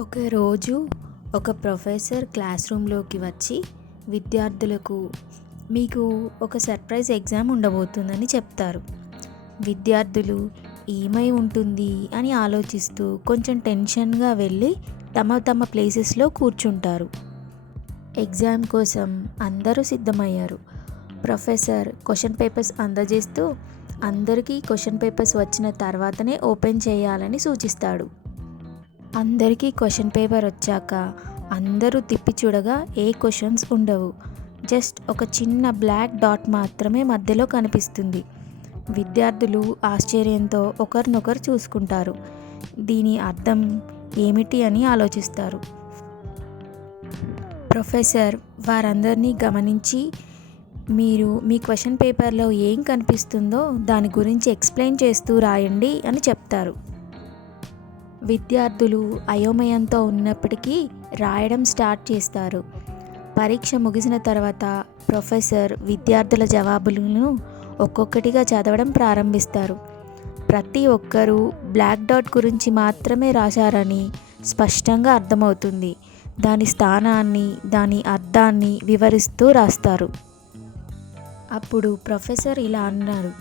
ఒకరోజు ఒక professor class రూమ్లోకి వచ్చి విద్యార్థులకు మీకు ఒక సర్ప్రైజ్ ఎగ్జామ్ ఉండబోతుందని చెప్తారు. విద్యార్థులు ఏమై ఉంటుంది అని ఆలోచిస్తూ కొంచెం టెన్షన్గా వెళ్ళి తమ తమ ప్లేసెస్లో కూర్చుంటారు. ఎగ్జామ్ కోసం అందరూ సిద్ధమయ్యారు. ప్రొఫెసర్ క్వశ్చన్ పేపర్స్ అందజేస్తూ అందరికీ క్వశ్చన్ పేపర్స్ వచ్చిన తర్వాతనే ఓపెన్ చేయాలని సూచిస్తాడు. అందరికీ క్వశ్చన్ పేపర్ వచ్చాక అందరూ తిప్పి చూడగా ఏ క్వశ్చన్స్ ఉండవు. జస్ట్ ఒక చిన్న బ్లాక్ డాట్ మాత్రమే మధ్యలో కనిపిస్తుంది. విద్యార్థులు ఆశ్చర్యంతో ఒకరినొకరు చూసుకుంటారు. దీని అర్థం ఏమిటి అని ఆలోచిస్తారు. ప్రొఫెసర్ వారందరినీ గమనించి, మీరు మీ క్వశ్చన్ పేపర్లో ఏం కనిపిస్తుందో దాని గురించి ఎక్స్ప్లెయిన్ చేస్తూ రాయండి అని చెప్తారు. విద్యార్థులు అయోమయంతో ఉన్నప్పటికీ రాయడం స్టార్ట్ చేస్తారు. పరీక్ష ముగిసిన తర్వాత ప్రొఫెసర్ విద్యార్థుల జవాబులను ఒక్కొక్కటిగా చదవడం ప్రారంభిస్తారు. ప్రతి ఒక్కరూ బ్లాక్ డాట్ గురించి మాత్రమే రాశారని స్పష్టంగా అర్థమవుతుంది. దాని స్థానాన్ని, దాని అర్థాన్ని వివరిస్తూ రాస్తారు. అప్పుడు ప్రొఫెసర్ ఇలా అన్నారు,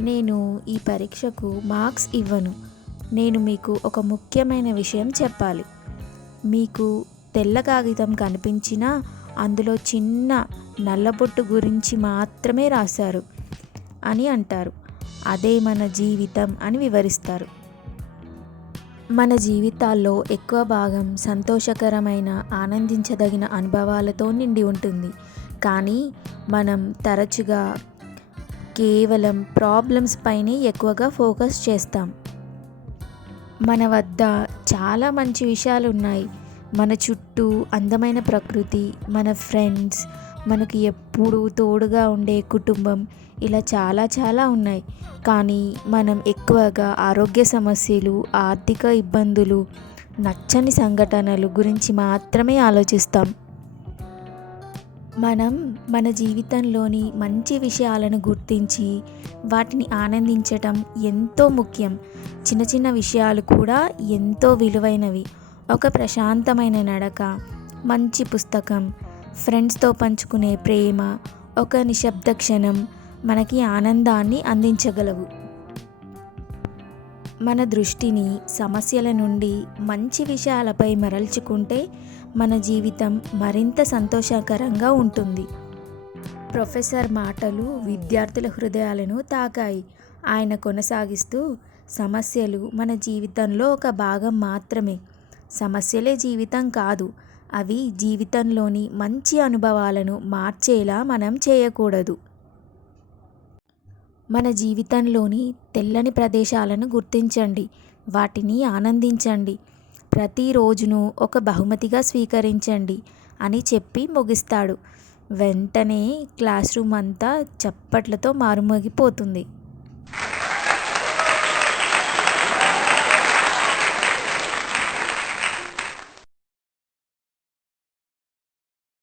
నేను ఈ పరీక్షకు మార్క్స్ ఇవ్వను. నేను మీకు ఒక ముఖ్యమైన విషయం చెప్పాలి. మీకు తెల్ల కాగితం కనిపించినా అందులో చిన్న నల్లబొట్టు గురించి మాత్రమే రాశారు అని అంటారు. అదే మన జీవితం అని వివరిస్తారు. మన జీవితాల్లో ఎక్కువ భాగం సంతోషకరమైన, ఆనందించదగిన అనుభవాలతో నిండి ఉంటుంది. కానీ మనం తరచుగా కేవలం ప్రాబ్లమ్స్ పైనే ఎక్కువగా ఫోకస్ చేస్తాం. మన వద్ద చాలా మంచి విషయాలు ఉన్నాయి. మన చుట్టూ అందమైన ప్రకృతి, మన ఫ్రెండ్స్, మనకు ఎప్పుడూ తోడుగా ఉండే కుటుంబం, ఇలా చాలా ఉన్నాయి. కానీ మనం ఎక్కువగా ఆరోగ్య సమస్యలు, ఆర్థిక ఇబ్బందులు, నచ్చని సంఘటనలు గురించి మాత్రమే ఆలోచిస్తాం. మనం మన జీవితంలోని మంచి విషయాలను గుర్తించి వాటిని ఆనందించటం ఎంతో ముఖ్యం. చిన్న చిన్న విషయాలు కూడా ఎంతో విలువైనవి. ఒక ప్రశాంతమైన నడక, మంచి పుస్తకం, ఫ్రెండ్స్తో పంచుకునే ప్రేమ, ఒక నిశ్శబ్ద క్షణం మనకి ఆనందాన్ని అందించగలవు. మన దృష్టిని సమస్యల నుండి మంచి విషయాలపై మరల్చుకుంటే మన జీవితం మరింత సంతోషకరంగా ఉంటుంది. ప్రొఫెసర్ మాటలు విద్యార్థుల హృదయాలను తాకాయి. ఆయన కొనసాగిస్తూ, సమస్యలు మన జీవితంలో ఒక భాగం మాత్రమే. సమస్యలే జీవితం కాదు. అవి జీవితంలోని మంచి అనుభవాలను మార్చేలా మనం చేయకూడదు. మన జీవితంలోని తెల్లని ప్రదేశాలను గుర్తించండి, వాటిని ఆనందించండి. ప్రతిరోజును ఒక బహుమతిగా స్వీకరించండి అని చెప్పి ముగిస్తాడు. వెంటనే క్లాస్ రూమ్ అంతా చప్పట్లతో మారుమోగిపోతుంది.